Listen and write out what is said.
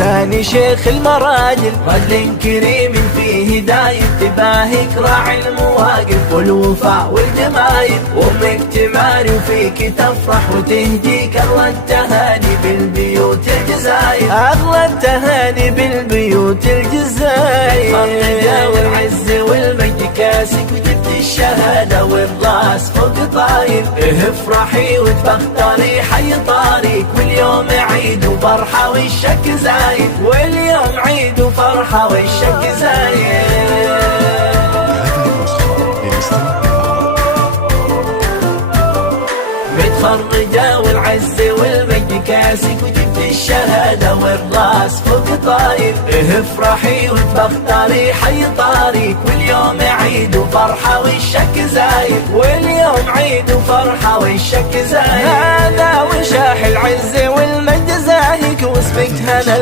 لساني شيخ المراجل، رجل كريم فيه دايم، تباهيك راعي المواقف والوفاء والجمايل. وامك تماري وفيك تفرح وتهديك اغلى التهاني بالبيوت الجزاير، اغلى التهاني بالبيوت الجزاير. الرجا والعز والمجد كاسك وجبت الشهاده والراس فوق طاير. افرحي وتفخري حي طاريك، واليوم عيد وفرحه والشك زايد، واليوم عيد وفرحه والشك زايد. متخرجة والعز والمجد كاسك وجبت الشهادة والراس فوق طاير. افرحي وتفخري حي طاريك، واليوم عيد وفرحة والشك زايد، واليوم عيد وفرحة والشك زايد. هذا وشاح العز والمجد زاهيك، واسمك هنا